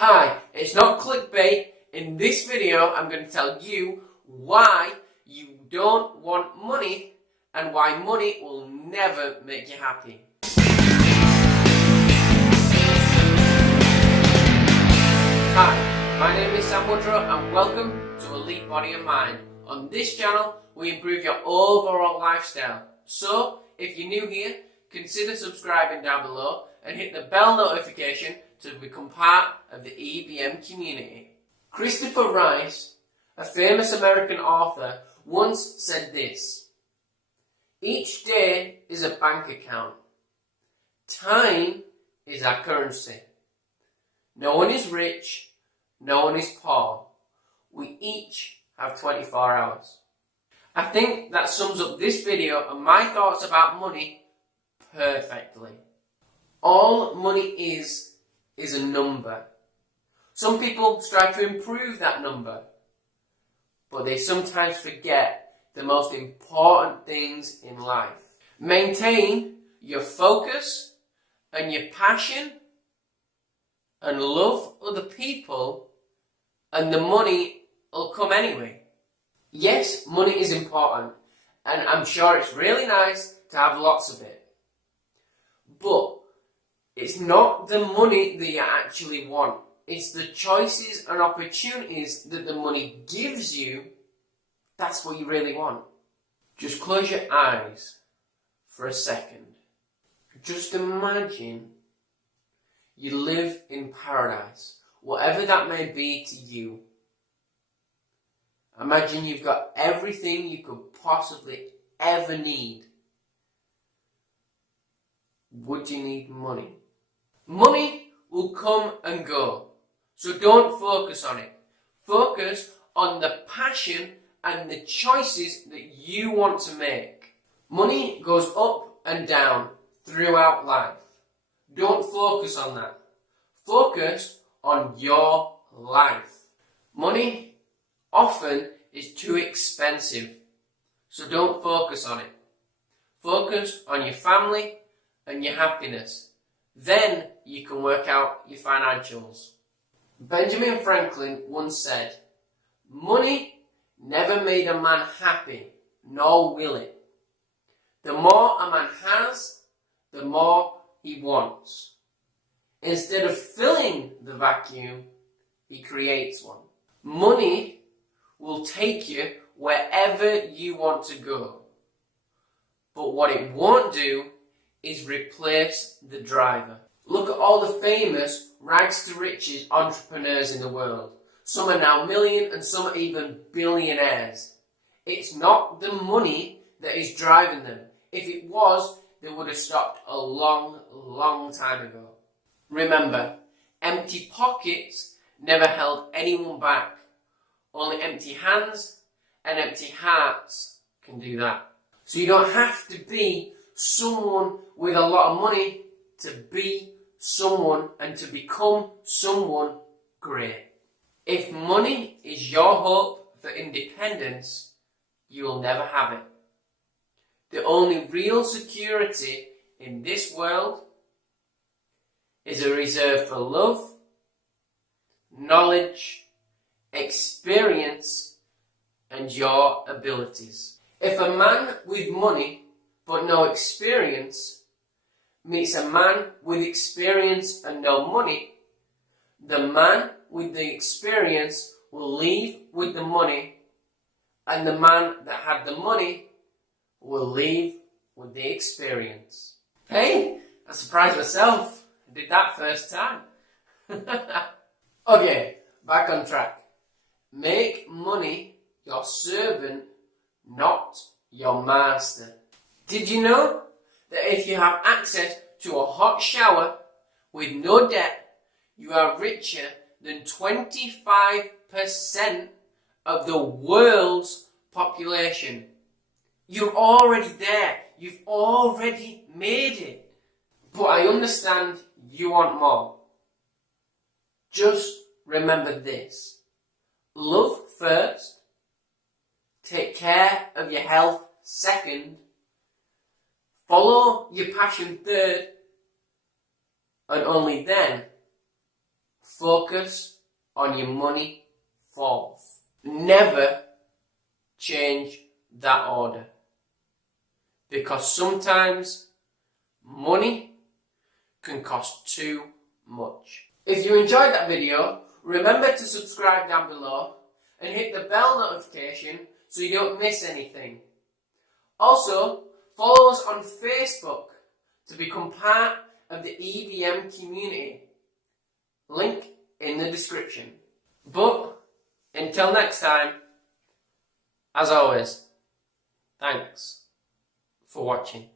Hi, it's not clickbait. In this video, I'm going to tell you why you don't want money and why money will never make you happy. Hi, my name is Sam Woodrow and welcome to Elite Body and Mind. On this channel, we improve your overall lifestyle. So, if you're new here, consider subscribing down below and hit the bell notification to become part of the EBM community. Christopher Rice, a famous American author, once said this: "Each day is a bank account. Time is our currency. No one is rich, no one is poor. We each have 24 hours. I think that sums up this video and my thoughts about money perfectly. All money is a number. Some people strive to improve that number, but they sometimes forget the most important things in life. Maintain your focus and your passion and love other people, and the money will come anyway. Yes, money is important, and I'm sure it's really nice to have lots of it. But it's not the money that you actually want. It's the choices and opportunities that the money gives you. That's what you really want. Just close your eyes for a second. Just imagine you live in paradise, whatever that may be to you. Imagine you've got everything you could possibly ever need. Would you need money? Money will come and go, so don't focus on it. Focus on the passion and the choices that you want to make. Money goes up and down throughout life. Don't focus on that. Focus on your life. Money often is too expensive, so don't focus on it. Focus on your family and your happiness. Then you can work out your financials. Benjamin Franklin once said, "Money never made a man happy, nor will it. The more a man has, the more he wants. Instead of filling the vacuum, he creates one." Money will take you wherever you want to go. But what it won't do is replace the driver. Look at all the famous rags to riches entrepreneurs in the world. Some are now million and some are even billionaires. It's not the money that is driving them. If it was, they would have stopped a long time ago. Remember, empty pockets never held anyone back. Only empty hands and empty hearts can do that. So you don't have to be someone with a lot of money to be someone and to become someone great. If money is your hope for independence, you will never have it. The only real security in this world is a reserve for love, knowledge, experience, and your abilities. If a man with money but no experience meets a man with experience and no money, the man with the experience will leave with the money, and the man that had the money will leave with the experience. Hey, I surprised myself. I did that first time. Okay, back on track. Make money your servant, not your master. Did you know that if you have access to a hot shower with no debt, you are richer than 25% of the world's population? You're already there. You've already made it. But I understand you want more. Just remember this: love first, take care of your health second, follow your passion third, and only then focus on your money fourth. Never change that order, because sometimes money can cost too much. If you enjoyed that video, remember to subscribe down below and hit the bell notification so you don't miss anything. Also, follow us on Facebook to become part of the EBM community. Link in the description. But until next time, as always, thanks for watching.